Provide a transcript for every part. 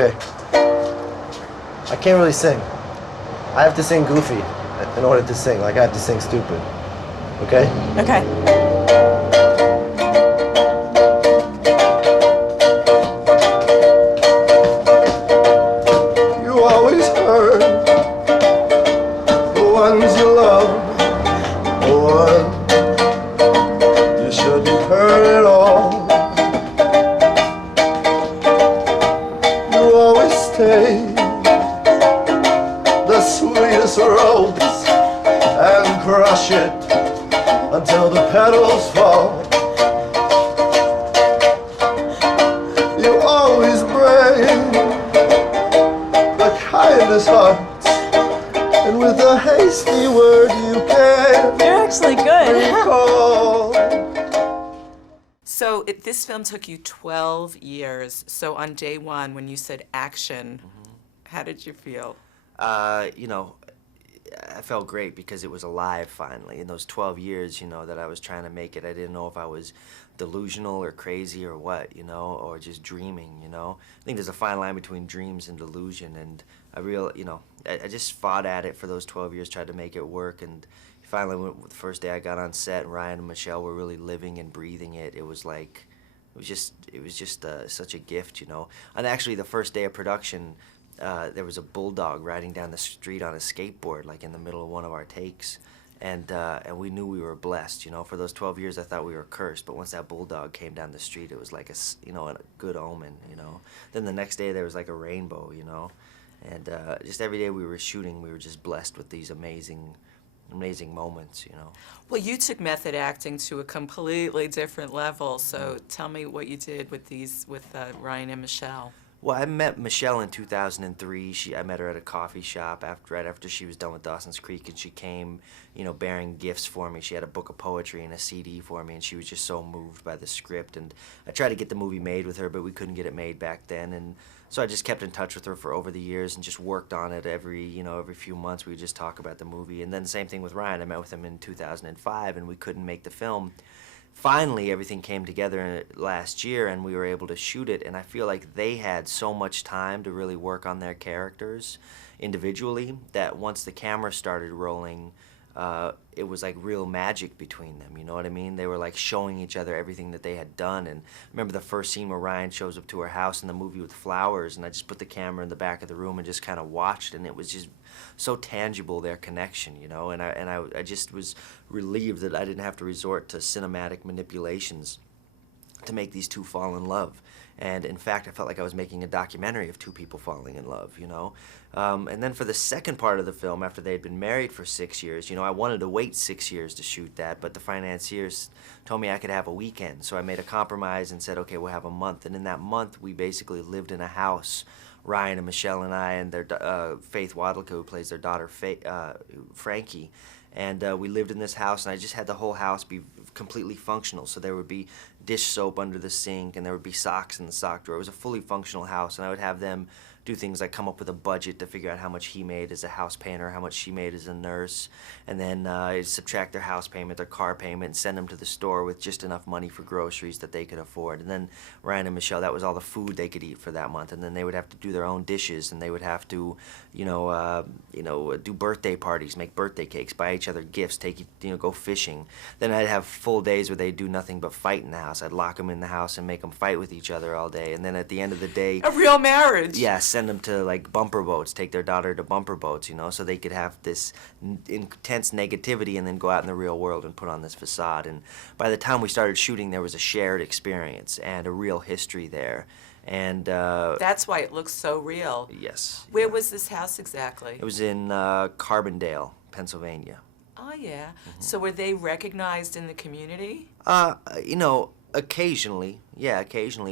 Okay. I can't really sing. I have to sing goofy in order to sing. Like, I have to sing stupid. Okay? Okay. You always hurt the ones you love. Or you shouldn't hurt at all. You always stay the sweetest rose and crush it until the petals fall. You always bring the kindest hearts, and with a hasty word you can You're actually good. recall. So this film took you 12 years. So on day one, when you said action, how did you feel? You know, I felt great because it was alive finally. In those 12 years, you know, that I was trying to make it, I didn't know if I was delusional or crazy or what, you know, or just dreaming, you know. I think there's a fine line between dreams and delusion, and I just fought at it for those 12 years, tried to make it work, and finally, the first day I got on set, and Ryan and Michelle were really living and breathing it. It was like, it was just such a gift, you know. And actually, the first day of production, there was a bulldog riding down the street on a skateboard, like in the middle of one of our takes, and we knew we were blessed, you know. For those 12 years, I thought we were cursed, but once that bulldog came down the street, it was like a good omen, you know. Then the next day, there was like a rainbow, you know, and just every day we were shooting, we were just blessed with these amazing moments, you know. Well, you took method acting to a completely different level. So tell me what you did with Ryan and Michelle. Well, I met Michelle in 2003. I met her at a coffee shop right after she was done with Dawson's Creek, and she came, you know, bearing gifts for me. She had a book of poetry and a CD for me, and she was just so moved by the script. And I tried to get the movie made with her, but we couldn't get it made back then. And so I just kept in touch with her for over the years and just worked on it every few months. We would just talk about the movie. And then the same thing with Ryan. I met with him in 2005, and we couldn't make the film. Finally, everything came together last year, and we were able to shoot it, and I feel like they had so much time to really work on their characters individually that once the camera started rolling, it was like real magic between them, you know what I mean? They were like showing each other everything that they had done. And I remember the first scene where Ryan shows up to her house in the movie with flowers, and I just put the camera in the back of the room and just kind of watched, and it was just so tangible, their connection, you know. And I just was relieved that I didn't have to resort to cinematic manipulations to make these two fall in love. And in fact, I felt like I was making a documentary of two people falling in love, you know. And then for the second part of the film, after they had been married for 6 years, you know, I wanted to wait 6 years to shoot that, but the financiers told me I could have a weekend. So I made a compromise and said, okay, we'll have a month. And in that month, we basically lived in a house, Ryan and Michelle and I, and their Faith Wadlica, who plays their daughter, Frankie. And we lived in this house, and I just had the whole house be completely functional. So there would be dish soap under the sink, and there would be socks in the sock drawer. It was a fully functional house, and I would have them do things like come up with a budget to figure out how much he made as a house painter, how much she made as a nurse, and then I'd subtract their house payment, their car payment, and send them to the store with just enough money for groceries that they could afford. And then Ryan and Michelle, that was all the food they could eat for that month, and then they would have to do their own dishes, and they would have to, do birthday parties, make birthday cakes, buy each other gifts, go fishing. Then I'd have full days where they'd do nothing but fight in the house. I'd lock them in the house and make them fight with each other all day, and then at the end of the day, A real marriage. yeah, send them to like bumper boats, take their daughter to bumper boats, you know, so they could have this intense negativity and then go out in the real world and put on this facade. And by the time we started shooting, there was a shared experience and a real history there. And That's why it looks so real. yes. Where was this house exactly? It was in Carbondale, Pennsylvania. Oh, yeah. So were they recognized in the community? Occasionally,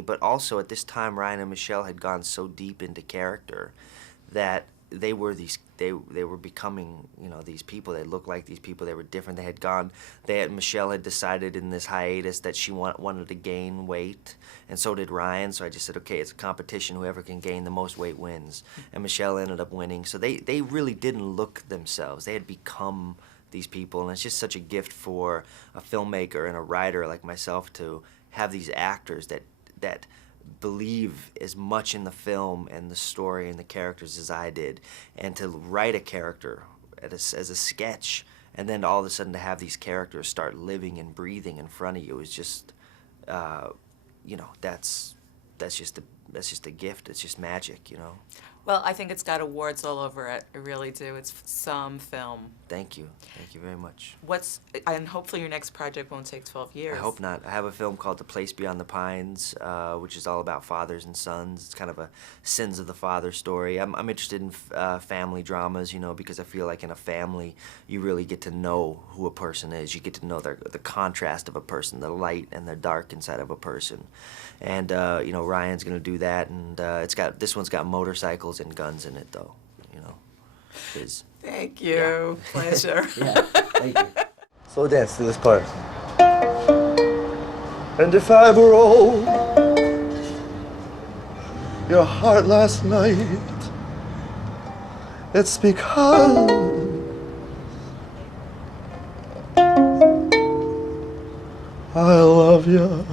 but also at this time, Ryan and Michelle had gone so deep into character that they were becoming, these people. They looked like these people. They were different. Michelle had decided in this hiatus that she wanted to gain weight, and so did Ryan. So I just said, okay, it's a competition. Whoever can gain the most weight wins. And Michelle ended up winning. So they really didn't look themselves. They had become these people, and it's just such a gift for a filmmaker and a writer like myself to have these actors that believe as much in the film and the story and the characters as I did, and to write a character as a sketch, and then all of a sudden to have these characters start living and breathing in front of you is just, you know, that's just a gift. It's just magic, you know. Well, I think it's got awards all over it. I really do. It's some film. Thank you very much. And hopefully your next project won't take 12 years. I hope not. I have a film called The Place Beyond the Pines, which is all about fathers and sons. It's kind of a sins of the father story. I'm interested in family dramas, you know, because I feel like in a family you really get to know who a person is. You get to know the contrast of a person, the light and the dark inside of a person. And you know, Ryan's gonna do that, and this one's got motorcycles and guns in it, though. You know, Thank you. Yeah. Pleasure. Yeah, thank you. Slow dance to this part. And if I broke your heart last night, it's because I love you.